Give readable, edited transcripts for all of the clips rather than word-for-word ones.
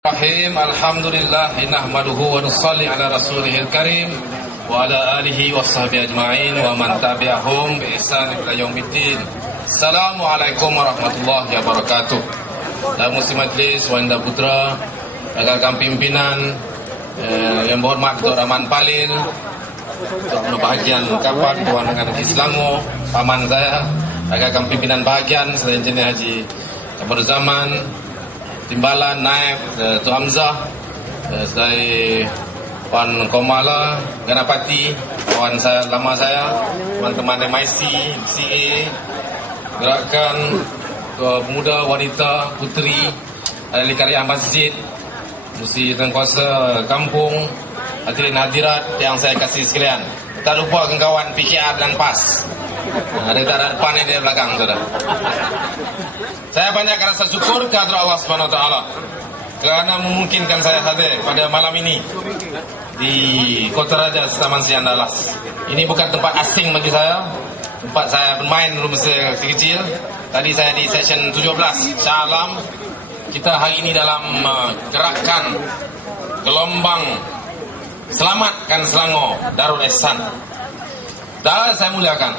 Rahim, alhamdulillah, nahmaduhu wa nusalli ala rasulihil karim wa ala alihi wa sahbihi ajma'in wa man tabi'ahum bi ihsan ila yaumiddin. Assalamualaikum warahmatullahi wabarakatuh. Dalam musim majlis Wanda Putra, rakan pimpinan yang berhormat Dr. Rahman Palil, bahagian kapan Tuan Negara Negeri Selangor, paman saya, rakan pimpinan bahagian saya Engineer Haji Abdul Zaman, Timbalan, Naib, Tu Hamzah, saya Puan Komala, Ganapati, kawan saya lama saya, teman-teman MIC, CA, gerakan pemuda, wanita, puteri, ahli karya masjid, Musi dan kuasa kampung, hadirin hadirat yang saya kasih sekalian. Tak lupa kawan PKR dan PAS. Ada depan ni, dia belakang tu dah. Saya banyak rasa syukur kepada Allah SWT kerana memungkinkan saya hadir pada malam ini di Kota Raja Taman Sian Dallas. Ini bukan tempat asing bagi saya. Tempat saya bermain dulu masa kecil. Tadi saya di session 17 Shah Alam. Kita hari ini dalam gerakan gelombang Selamatkan Selangor Darul Ihsan. Dan saya muliakan,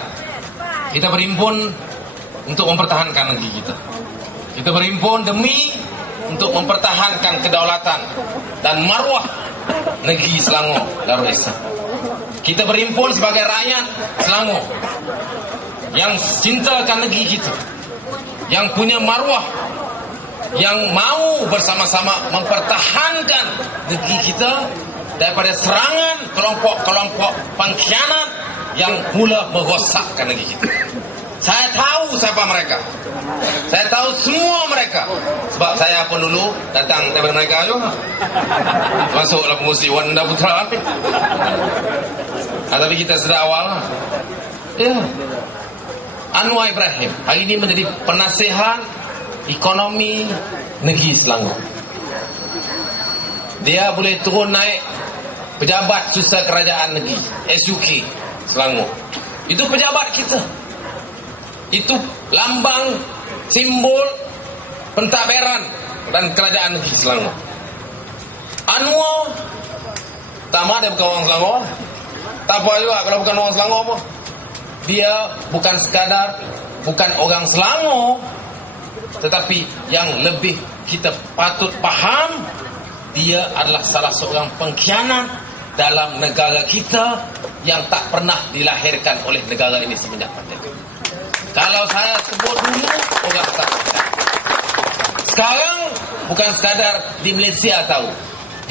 kita berhimpun untuk mempertahankan negeri kita. Kita berhimpun demi untuk mempertahankan kedaulatan dan maruah negeri Selangor Darul Ihsan. Kita berhimpun sebagai rakyat Selangor yang cintakan negeri kita, yang punya maruah, yang mau bersama-sama mempertahankan negeri kita daripada serangan kelompok-kelompok pengkhianat yang mula merosakkan negeri kita. Saya tahu siapa mereka. Saya tahu semua mereka. Sebab saya pun dulu datang daripada mereka juga. Masuklah pengurusi Wanda Putra. Tapi kita sudah awal. Ya. Anwar Ibrahim hari ini menjadi penasihat ekonomi negeri Selangor. Dia boleh turun naik pejabat susah kerajaan negeri, SUK Selangor. Itu pejabat kita. Itu lambang, simbol pentadbiran dan kerajaan negeri Selangor. Anwar tamat dia bukan orang Selangor. Tak apa juga kalau bukan orang Selangor apa. Dia bukan sekadar bukan orang Selangor, tetapi yang lebih kita patut faham, dia adalah salah seorang pengkhianat dalam negara kita yang tak pernah dilahirkan oleh negara ini semenjak merdeka. Kalau saya sebut dulu, orang tak. Sekarang bukan sekadar di Malaysia tahu,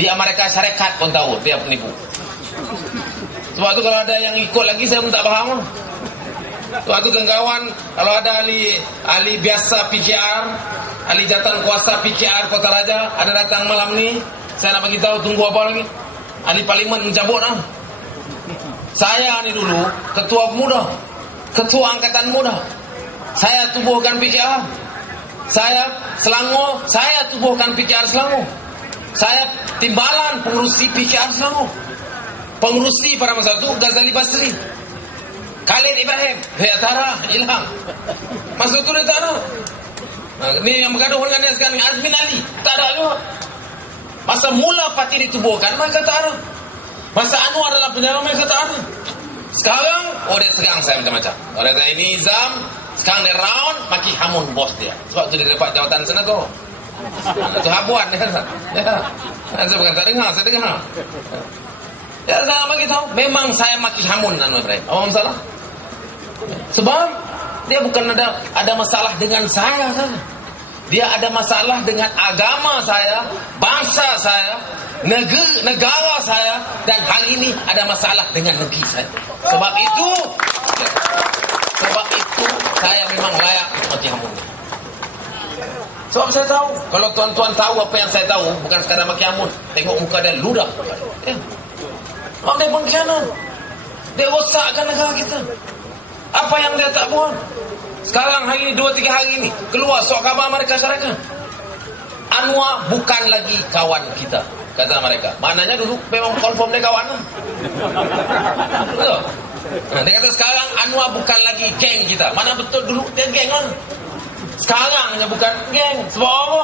di Amerika Syarikat pun tahu dia penipu. Sebab tu kalau ada yang ikut lagi saya pun tak faham. Sebab tu kawan, kalau ada ahli biasa PKR, ahli jawatan kuasa PKR Kota Raja ada datang malam ni, saya nak bagi tahu tunggu apa lagi? Ahli parlimen mencabut lah. Saya ni dulu ketua pemuda, ketua angkatan muda. Saya tubuhkan PKR. Saya Selangor, saya tubuhkan PKR Selangor. Saya timbalan pengurusi PKR Selangor. Pengurusi pada masa itu Ghazali Basri, Khalid Ibrahim, Hayatara, Ilham. Masa itu dia tak ada. Ni yang bergaduh dengan dia sekarang, Azmin Ali, tak ada juga. Masa mula parti ditubuhkan, mereka tak ada. Masa Anwar adalah penjara, mereka tak ada. Sekarang, dia serang saya macam-macam. Oleh saya ini Nizam, sekarang dia round, maki hamun bos dia. Sebab tu dia dapat jawatan senator. Itu habuan dia. Saya bukan tak dengar, saya dengar. Ya, saya bagi tahu, memang saya maki hamun Anwar Ibrahim. Apa masalah? Sebab dia bukan ada masalah dengan saya saja. Dia ada masalah dengan agama saya, bangsa saya, negara saya, dan hari ini ada masalah dengan negeri saya. Sebab itu saya memang layak mati hamun. Sebab saya tahu, kalau tuan-tuan tahu apa yang saya tahu, bukan sekadar maki hamun, tengok muka dia ludah. Dia pengkhianat. Dia rosakkan negara kita. Apa yang dia tak buat? Sekarang hari ini 2-3 hari ini keluar sok khabar mereka syarikat. Anwar bukan lagi kawan kita, kata mereka. Maknanya dulu memang confirm dia kawan. Betul. Dia kata sekarang Anwar bukan lagi geng kita. Mana betul dulu dia geng lah. Sekarang hanya bukan geng. Sebab apa?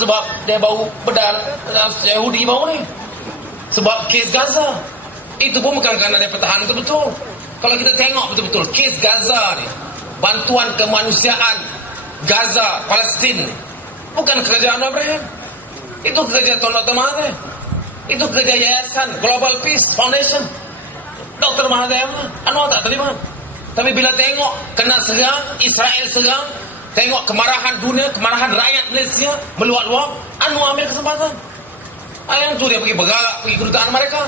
Sebab dia bau bedal Yahudi bau ni. Sebab kes Gaza. Itu pun bukan kerana dia pertahanan betul. Kalau kita tengok betul-betul kes Gaza ni, bantuan kemanusiaan Gaza, Palestin, bukan kerajaan Abraham. Itu kerja Tuan Dr. Mahathir. Itu kerja Yayasan Global Peace Foundation. Dr. Mahathir Anwar tak terima. Tapi bila tengok kena serang, Israel serang, tengok kemarahan dunia, kemarahan rakyat Malaysia meluap-luap, Anwar ambil kesempatan. Yang tu dia pergi bergerak, pergi kedutaan mereka.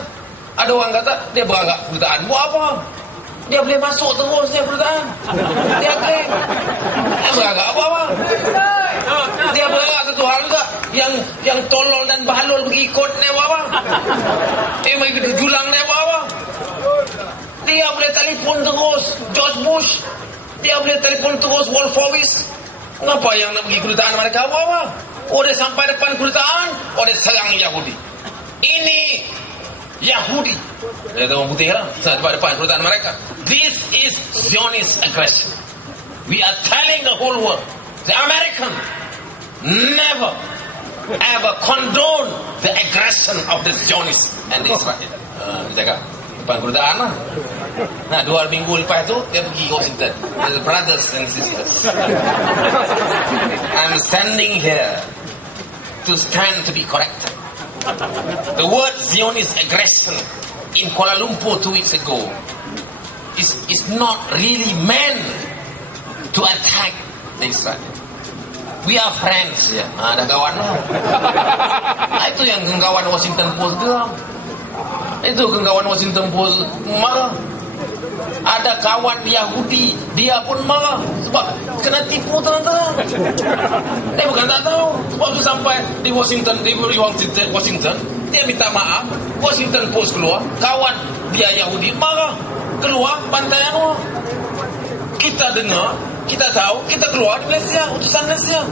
Ada orang kata dia bergerak kedutaan, buat apa? Dia boleh masuk terus dia kedutaan. Dia klaim. Dia bergerak apa-apa. Dia bergerak satu hal juga. Yang tolol dan bahalul pergi ikut dia buat apa? Dia pergi julang dia buat apa? Dia boleh telefon terus George Bush. Dia boleh telefon terus Wolfowitz. Kenapa yang nak pergi kedutaan mereka buat apa? Oh, dia sampai depan kedutaan, oh dia serang Yahudi. Ini Yahudi. Dia tahu putih lah. Sampai depan kedutaan mereka. This is Zionist aggression. We are telling the whole world, the American never ever condone the aggression of the Zionists and Israel. Dia cakap depan kedutaan lah. Nah, 2 minggu lepas tu dia pergi ke Washington. The brothers and sisters, I'm standing here to stand to be corrected. The word Zionist aggression in Kuala Lumpur 2 weeks ago is not really meant to attack Israel. We are friends ya. Ada kawan lah. Itu yang kawan Washington Post geram. Itu kawan Washington Post marah. Ada kawan Yahudi, dia pun marah sebab kena tipu terang-terang. Dia bukan tak tahu. Sebab tu sampai di Washington, dia minta maaf. Washington Post keluar, kawan dia Yahudi marah, keluar bantai Anwar. Kita dengar, kita tahu, kita keluar di Malaysia, utusan Malaysia.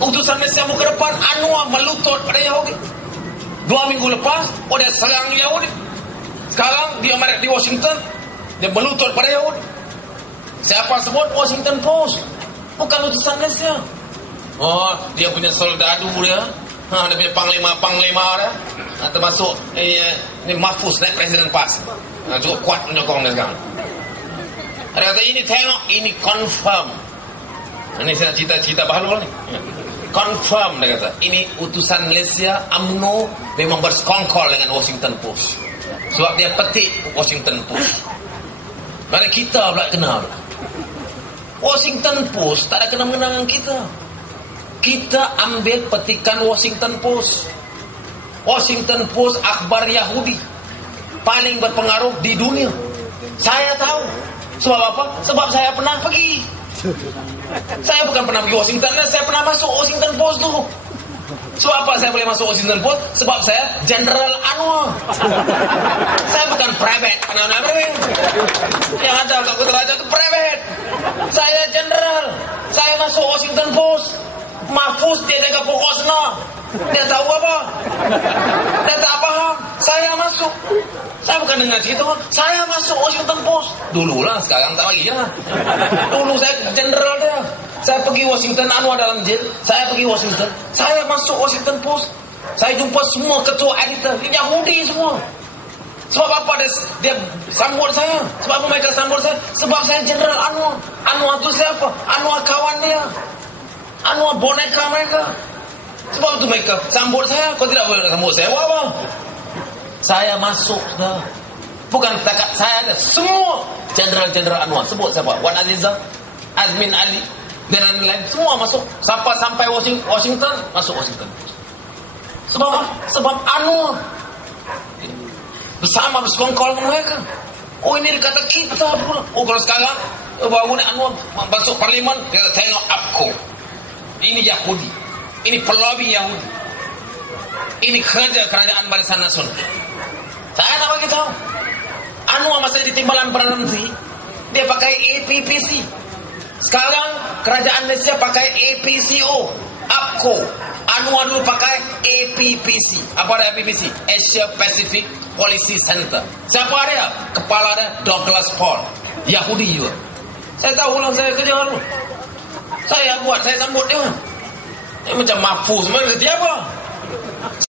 Utusan Malaysia muka depan, Anwar melutut pada Yahudi. 2 minggu lepas, dia serang Yahudi. Sekarang dia di Washington, dia berlutut pada Yahudi. Siapa sebut? Washington Post. Bukan utusan Malaysia. Oh, dia punya soldadu dia. Dia punya panglima dia. Termasuk ni Mahfuz naik Presiden PAS. Cukup kuat menyokong dia sekarang. Dia kata ini tengok, ini confirm. Ini saya cerita bahalul ni. Confirm dia kata. Ini utusan Malaysia UMNO memang bersekongkol dengan Washington Post. Sebab dia petik Washington Post. Mana kita pula kena. Washington Post tak ada kena-mengena dengan kita. Kita ambil petikan Washington Post. Washington Post akhbar Yahudi paling berpengaruh di dunia. Saya tahu. Sebab apa? Sebab saya pernah pergi. Saya bukan pernah pergi Washington, saya pernah masuk Washington Post dulu. Sebab apa saya boleh masuk Washington Post? Sebab saya General Anwar. Saya bukan private. Yang ada kat Kota Raja itu private. Saya General. Saya masuk Washington Post. Mahfuz dia jaga pokok senang. Dia tahu apa? Dia tak faham. Saya masuk. Saya bukan dengar cerita. Saya masuk Washington Post. Dululah, sekarang tak lagi lah. Dulu saya General dia. Saya pergi Washington, Anwar dalam jail. Saya pergi Washington. Saya masuk Washington Post. Saya jumpa semua ketua editor. Yahudi semua. Sebab apa dia sambut saya? Sebab apa mereka sambut saya? Sebab saya General Anwar. Anwar tu siapa? Anwar kawan dia. Anwar boneka mereka. Sebab itu mereka sambut saya. Kau tidak boleh sambut saya. Buat apa? Saya masuk dah. Bukan setakat saya. Semua General Anwar. Sebut siapa? Wan Azizah, Azmin Ali dan lain-lain. Semua masuk. Sampai Washington. Masuk Washington. Sebab apa? Sebab Anwar bersama bersekongkol dengan mereka. Oh, ini dikata kita pula. Oh, kalau sekarang baru ni Anwar masuk parlimen, dia tengok APCO. Ini Yahudi. Ini pelobi Yahudi. Ini kerja kerajaan Barisan Nasional. Saya nak bagi tahu. Anwar masa di Timbalan Perdana Menteri, dia pakai APPC. Sekarang kerajaan Malaysia pakai APCO, APCO. Anwar dulu pakai APPC. Apa ada APPC? Asia Pacific Policy Center. Siapa dia? Kepala dia Douglas Paul. Yahudi juga. Saya tahu lah, saya kerja dulu. Saya buat, saya sambut dia. Macam mafu semua, kerja apa?